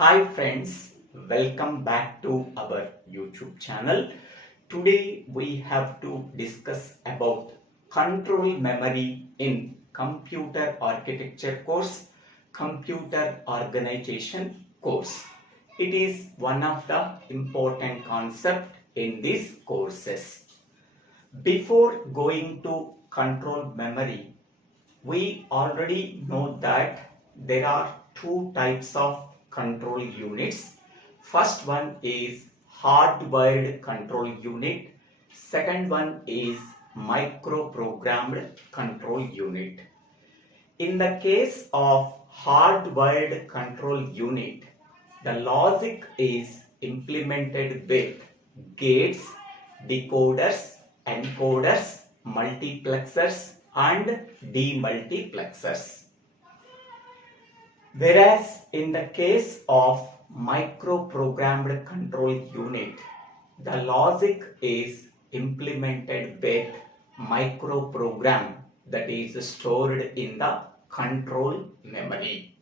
Hi friends, welcome back to our YouTube channel. Today we have to discuss about control memory in computer architecture course, computer organization course. It is one of the important concept in these courses. Before going to control memory, we already know that there are two types of control units. First one is hardwired control unit. Second one is microprogrammed control unit. In the case of hardwired control unit, the logic is implemented with gates, decoders, encoders, multiplexers and demultiplexers. Whereas in the case of microprogrammed control unit, the logic is implemented with microprogram that is stored in the control memory.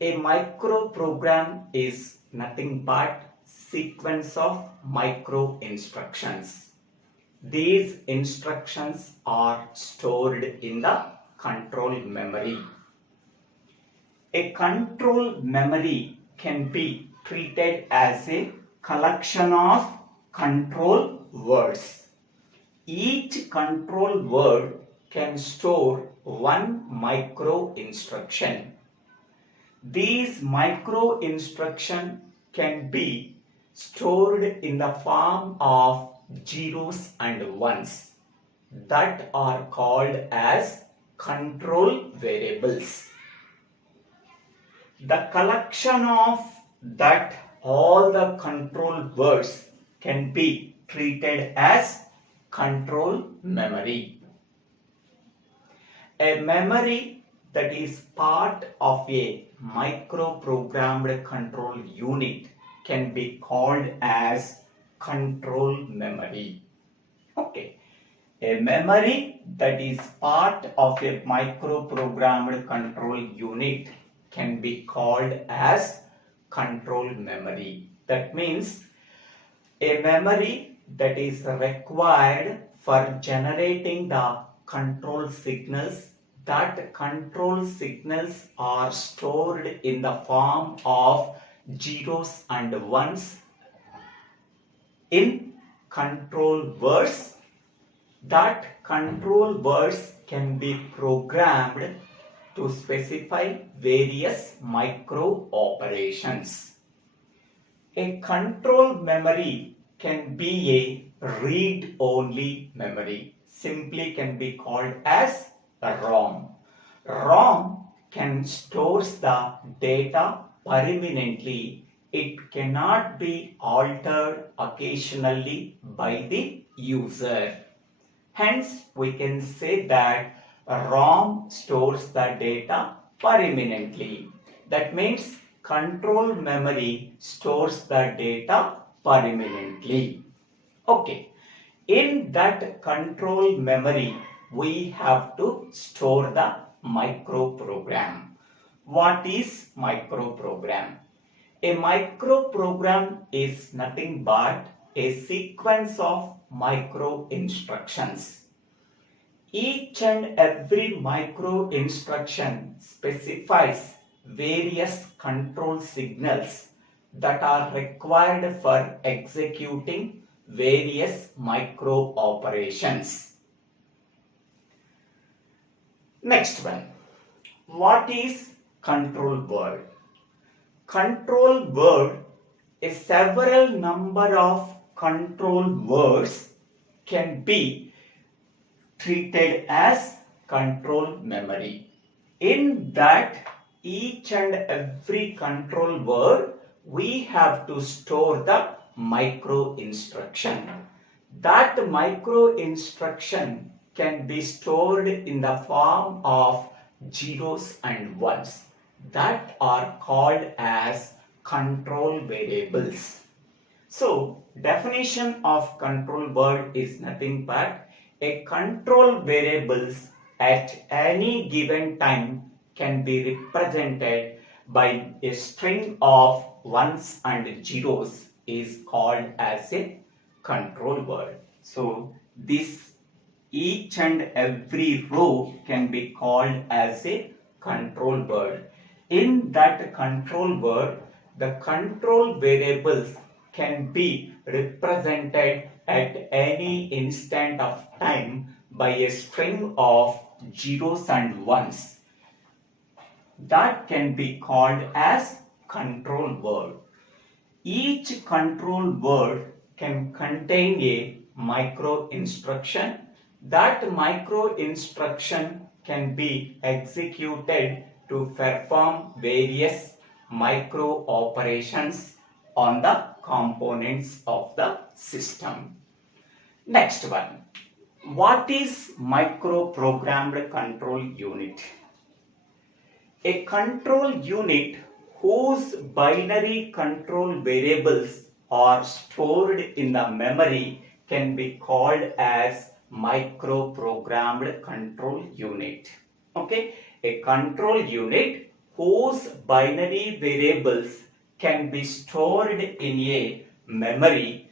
A microprogram is nothing but sequence of micro instructions. These instructions are stored in the control memory. A control memory can be treated as a collection of control words. Each control word can store one micro instruction. These micro instructions can be stored in the form of zeros and ones that are called as control variables. The collection of that all the control words can be treated as control memory. A memory that is part of a microprogrammed control unit can be called as control memory. Okay. A memory that is part of a microprogrammed control unit can be called as control memory. That means a memory that is required for generating the control signals. That control signals are stored in the form of zeros and ones in control words. That control words can be programmed to specify various micro operations. A control memory can be a read-only memory. Simply can be called as a ROM. ROM can store the data permanently. It cannot be altered occasionally by the user. Hence, we can say that ROM stores the data permanently. That means control memory stores the data permanently. Okay. In that control memory, we have to store the microprogram. What is microprogram? A microprogram is nothing but a sequence of micro instructions. Each and every micro instruction specifies various control signals that are required for executing various micro operations. Next one. What is control word? Control word is several number of control words can be treated as control memory. In that each and every control word we have to store the micro instruction. That micro instruction can be stored in the form of zeros and ones that are called as control variables. So, definition of control word is nothing but a control variables at any given time can be represented by a string of ones and zeros is called as a control word. So this each and every row can be called as a control word. In that control word, the control variables can be represented at any instant of time by a string of zeros and ones. That can be called as control word. Each control word can contain a micro instruction. That micro instruction can be executed to perform various micro operations on the components of the system. Next one. What is microprogrammed control unit? A control unit whose binary control variables are stored in the memory can be called as microprogrammed control unit. Okay, a control unit whose binary variables can be stored in a memory.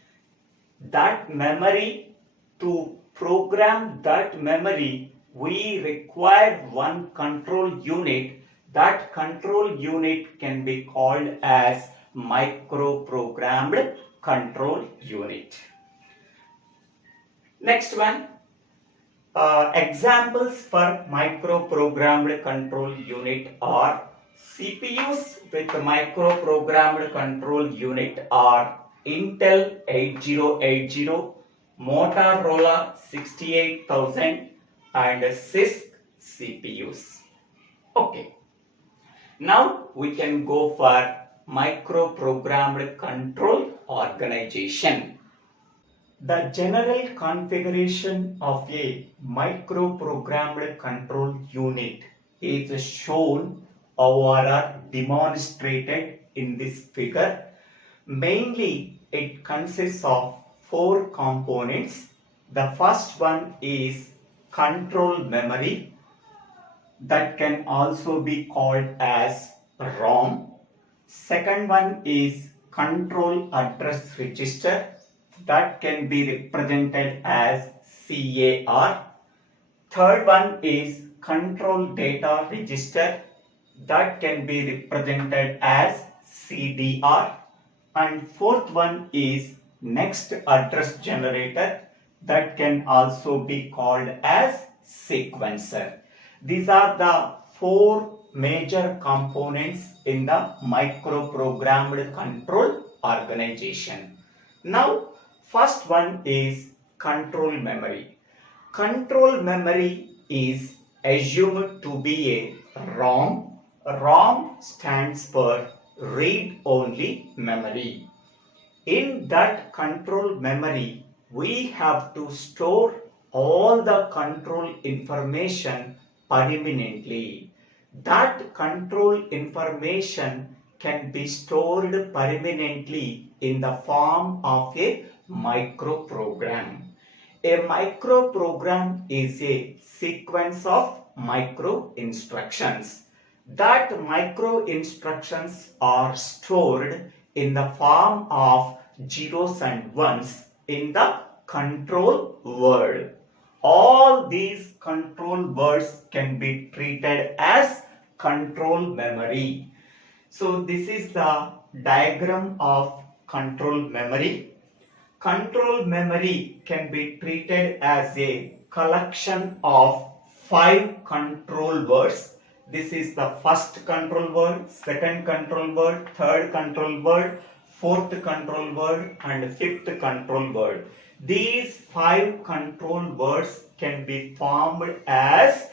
That memory, to program that memory, we require one control unit. That control unit can be called as microprogrammed control unit. Next one, examples for microprogrammed control unit are CPUs with microprogrammed control unit are Intel 8080, Motorola 68000 and CISC CPUs. Okay. Now we can go for microprogrammed control organization. The general configuration of a microprogrammed control unit is shown or demonstrated in this figure. Mainly it consists of 4 components. The first one is control memory, that can also be called as ROM. Second one is control address register, that can be represented as CAR. Third one is control data register, that can be represented as CDR. And fourth one is next address generator, that can also be called as sequencer. These are the 4 major components in the microprogrammed control organization. Now, first one is control memory. Control memory is assumed to be a ROM. ROM stands for read-only memory. In that control memory, we have to store all the control information permanently. That control information can be stored permanently in the form of a microprogram. A microprogram is a sequence of micro instructions. That micro instructions are stored in the form of zeros and ones in the control word. All these control words can be treated as control memory. So this is the diagram of control memory. Control memory can be treated as a collection of 5 control words. This is the first control word, second control word, third control word, fourth control word and fifth control word. These 5 control words can be formed as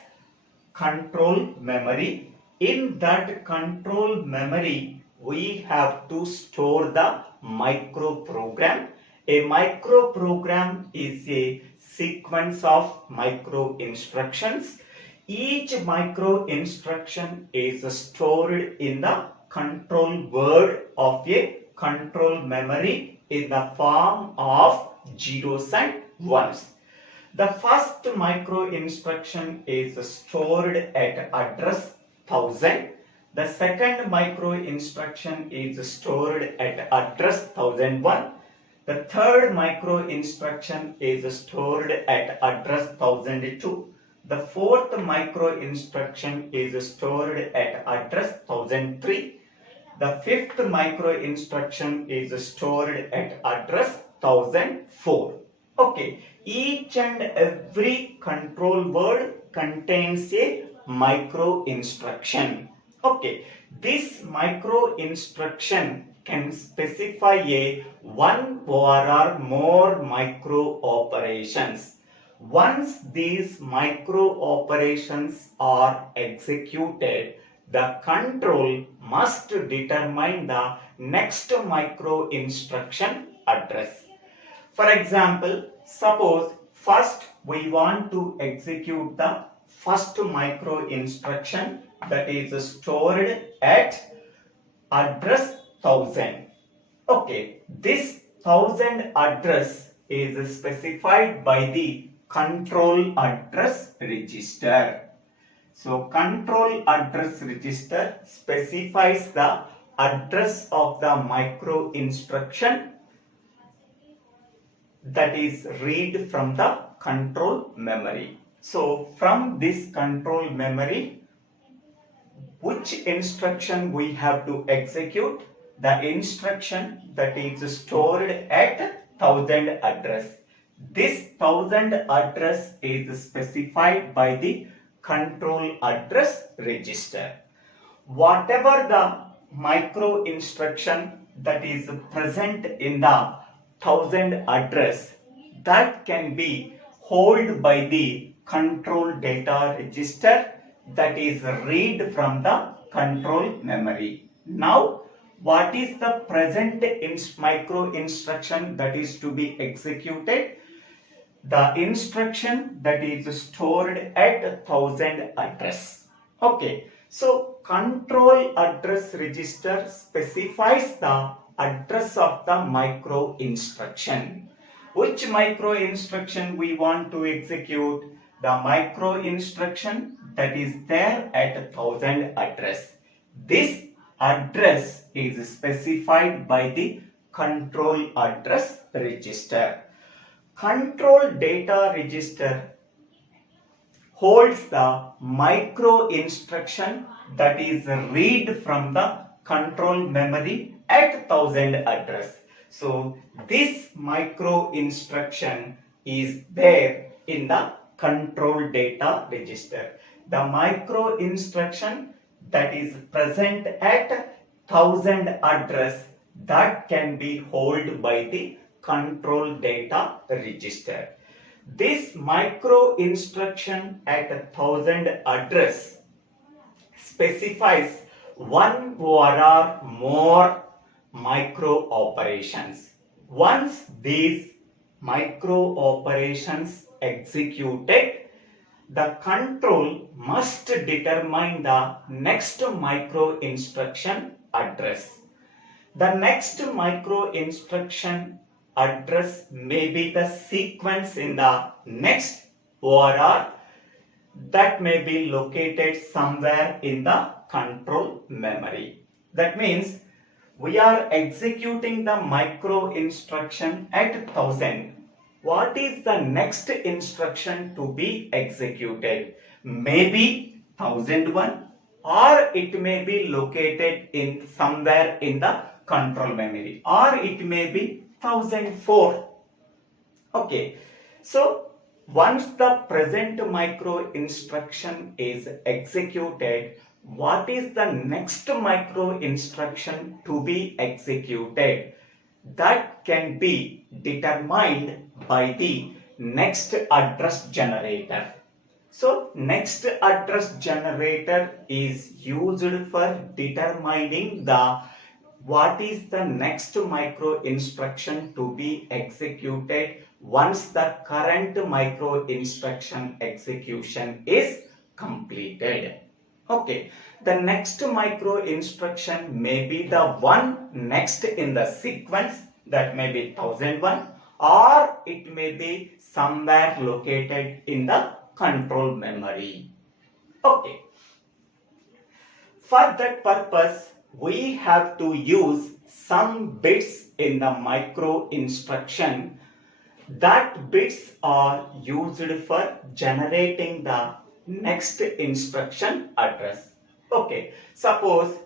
control memory. In that control memory, we have to store the microprogram. A microprogram is a sequence of micro instructions. Each micro instruction is stored in the control word of a control memory in the form of zeros and ones. The first micro instruction is stored at address 1000. The second micro instruction is stored at address 1001. The third micro instruction is stored at address 1002. The fourth micro instruction is stored at address 1003. The fifth micro instruction is stored at address 1004. Okay, each and every control word contains a micro instruction. Okay, this micro instruction can specify a one or more micro operations. Once these micro operations are executed, the control must determine the next micro instruction address. For example, suppose first we want to execute the first micro instruction that is stored at address 1000. Okay, this 1000 address is specified by the control address register. So control address register specifies the address of the micro instruction that is read from the control memory. So from this control memory, which instruction we have to execute? The instruction that is stored at 1000 address. This 1000 address is specified by the control address register. Whatever the micro instruction that is present in the 1000 address, that can be held by the control data register that is read from the control memory. Now, what is the present micro instruction that is to be executed? The instruction that is stored at 1000 address. Okay, so control address register specifies the address of the micro instruction. Which micro instruction we want to execute? The micro instruction that is there at 1000 address. This address is specified by the control address register. Control data register holds the micro instruction that is read from the control memory at 1000 address. So this micro instruction is there in the control data register. The micro instruction that is present at 1000 address, that can be held by the control data register. This micro instruction at 1000 address specifies one or more micro operations. Once these micro operations executed, the control must determine the next micro instruction address. The next micro instruction address may be the sequence in the next OR that may be located somewhere in the control memory. That means we are executing the micro instruction at 1000. What is the next instruction to be executed? Maybe 1001, or it may be located in somewhere in the control memory, or it may be 1004. Okay, so once the present micro instruction is executed, what is the next micro instruction to be executed? That can be determined by the next address generator. So next address generator is used for determining what is the next micro instruction to be executed once the current micro instruction execution is completed. Okay, the next micro instruction may be the one next in the sequence, that may be 1001, or it may be somewhere located in the control memory. Okay, For that purpose, we have to use some bits in the micro instruction. That bits are used for generating the next instruction address. Okay, suppose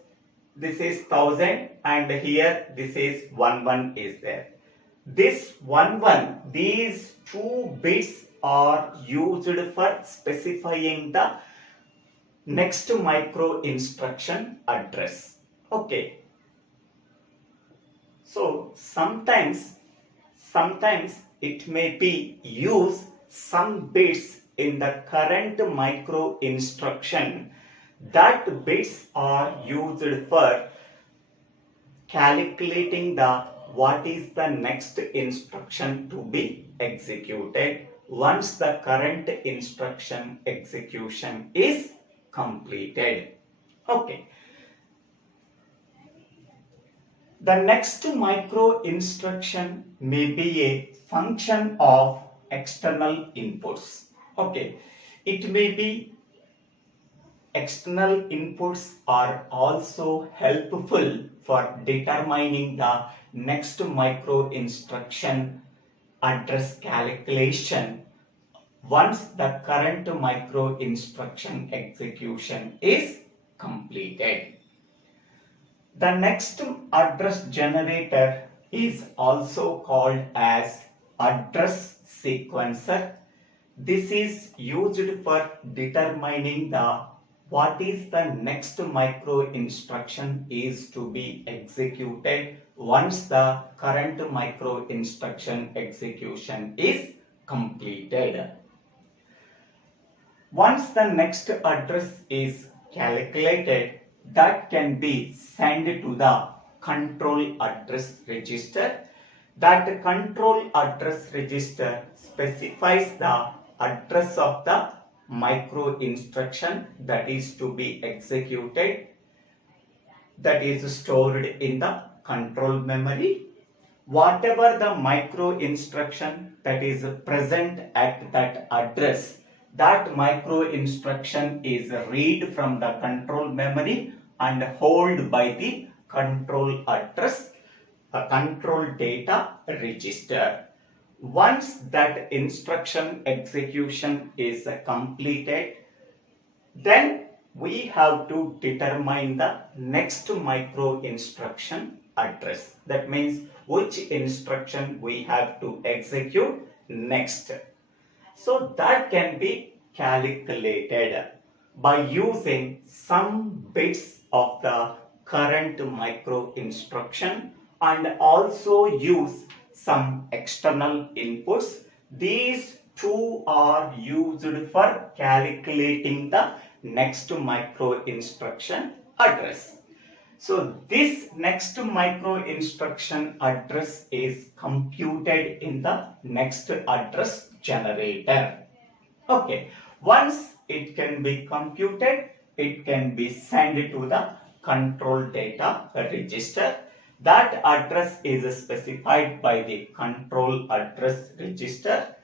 this is 1000 and here this is 11 is there. This 11, these two bits are used for specifying the next micro instruction address. Okay. So sometimes it may be use some bits in the current micro instruction. That bits are used for calculating the what is the next instruction to be executed once the current instruction execution is completed. Okay. The next micro instruction may be a function of external inputs. Okay. It may be external inputs are also helpful for determining the next micro instruction address calculation once the current micro instruction execution is completed. The next address generator is also called as address sequencer. This is used for determining the what is the next micro instruction is to be executed once the current micro instruction execution is completed. Once the next address is calculated, that can be sent to the control address register. That control address register specifies the address of the micro instruction that is to be executed, that is stored in the control memory. Whatever the micro instruction that is present at that address, that micro instruction is read from the control memory and held by the control address, control data register. Once that instruction execution is completed, then we have to determine the next micro instruction address. That means which instruction we have to execute next. So that can be calculated by using some bits of the current micro instruction and also use some external inputs. These two are used for calculating the next micro instruction address. So this next micro instruction address is computed in the next address generator. Okay, once it can be computed, it can be sent to the control data register. That address is specified by the control address register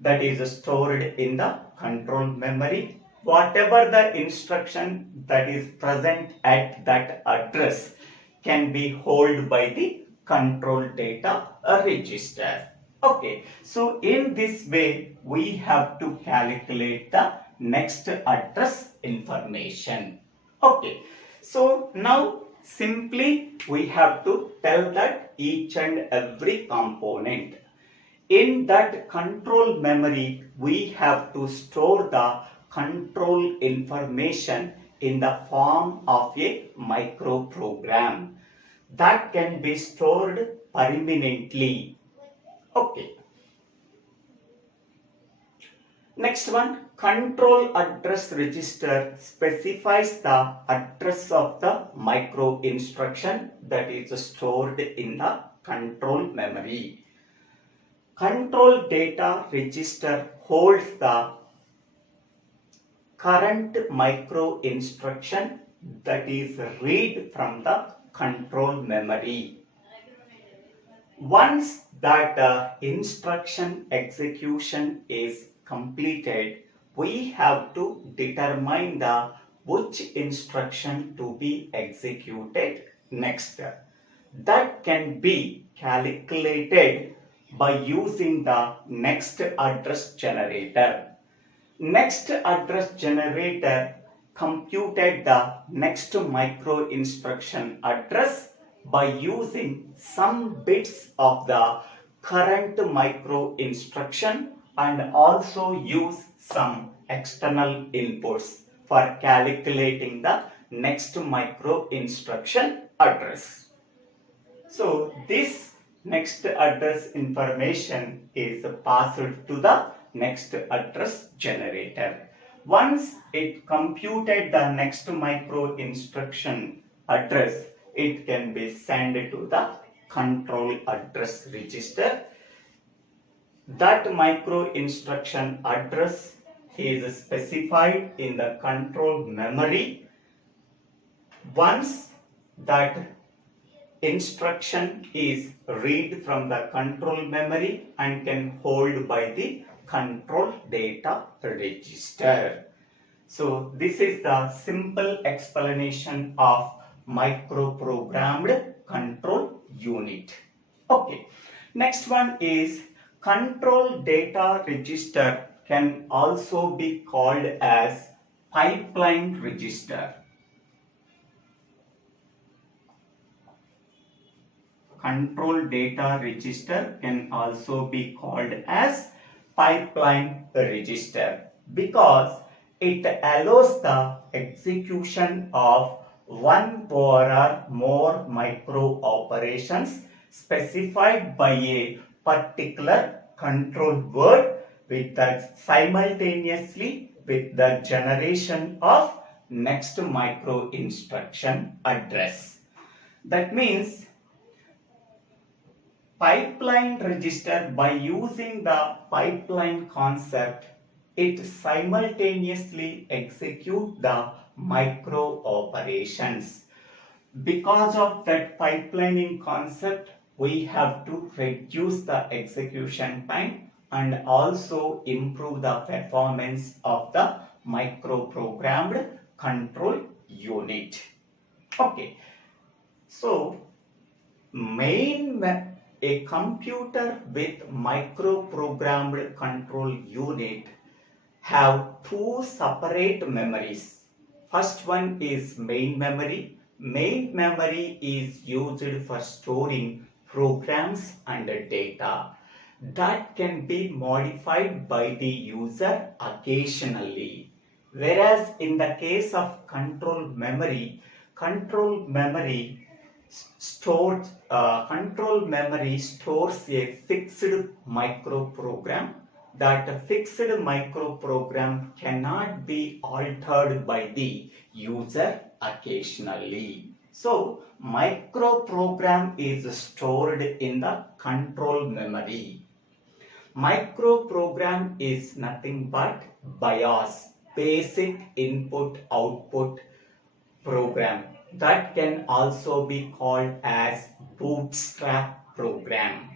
that is stored in the control memory. Whatever the instruction that is present at that address can be held by the control data register. Okay, so in this way we have to calculate the next address information. Okay, so now simply we have to tell that each and every component. In that control memory, we have to store the control information in the form of a microprogram that can be stored permanently. Okay. Next one, control address register specifies the address of the micro instruction that is stored in the control memory. Control data register holds the current micro instruction that is read from the control memory. Once that instruction execution is completed, we have to determine the which instruction to be executed next. That can be calculated by using the next address generator. Next address generator computed the next micro instruction address by using some bits of the current micro instruction and also use some external inputs for calculating the next micro instruction address. So this next address information is passed to the next address generator. Once it computed the next micro instruction address, it can be sent to the control address register. That micro instruction address is specified in the control memory. Once that instruction is read from the control memory and can hold by the control data register. So this is the simple explanation of microprogrammed control unit. Okay, next one is control data register can also be called as pipeline register. Control data register can also be called as pipeline register because it allows the execution of one or more micro operations specified by a particular control word with that simultaneously with the generation of next micro instruction address. That means pipeline register, by using the pipeline concept, it simultaneously executes the micro operations. Because of that pipelining concept, we have to reduce the execution time and also improve the performance of the microprogrammed control unit. Okay, so a computer with microprogrammed control unit have two separate memories. First one is main memory. Main memory is used for storing programs and data that can be modified by the user occasionally. Whereas in the case of control memory stores a fixed microprogram. That fixed microprogram cannot be altered by the user occasionally. So microprogram is stored in the control memory. Microprogram is nothing but BIOS, basic input output program. That can also be called as bootstrap program.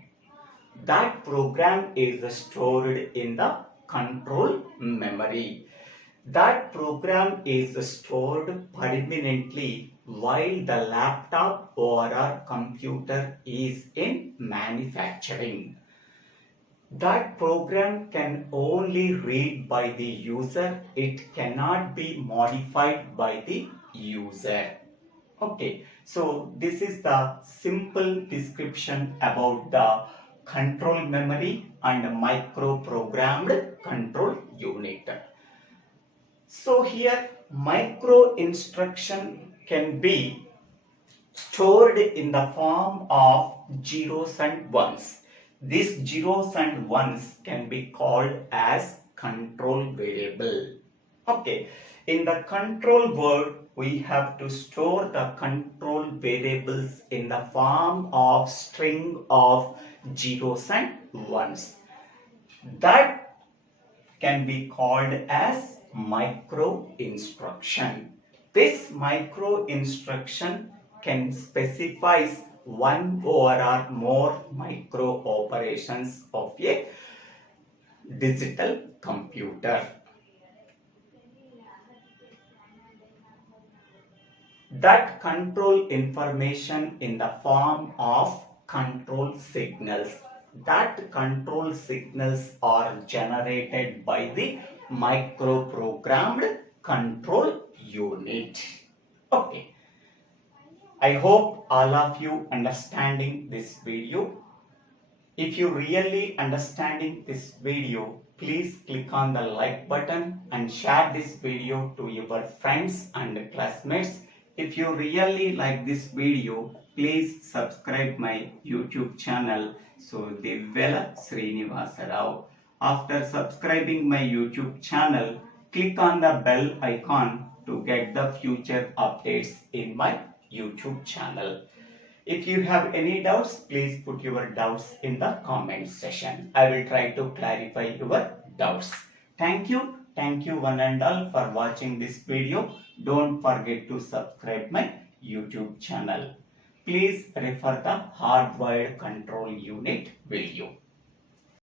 That program is stored in the control memory. That program is stored permanently while the laptop or our computer is in manufacturing. That program can only read by the user. It cannot be modified by the user. Okay, so this is the simple description about the control memory and microprogrammed control unit. So here micro instruction can be stored in the form of zeros and ones. These zeros and ones can be called as control variable. Okay, in the control word, we have to store the control variables in the form of string of zeros and ones. That can be called as micro instruction. This micro instruction can specify one or more micro operations of a digital computer. that control information in the form of control signals. That control signals are generated by the microprogrammed control unit. Okay. I hope all of you understanding this video. If you really understanding this video, please click on the like button and share this video to your friends and classmates. If you really like this video, please subscribe my YouTube channel, Divvela Srinivasa Rao. After subscribing my YouTube channel, click on the bell icon to get the future updates in my YouTube channel. If you have any doubts, please put your doubts in the comment section. I will try to clarify your doubts. Thank you. Thank you one and all for watching this video. Don't forget to subscribe my YouTube channel. Please refer the hardwired control unit video.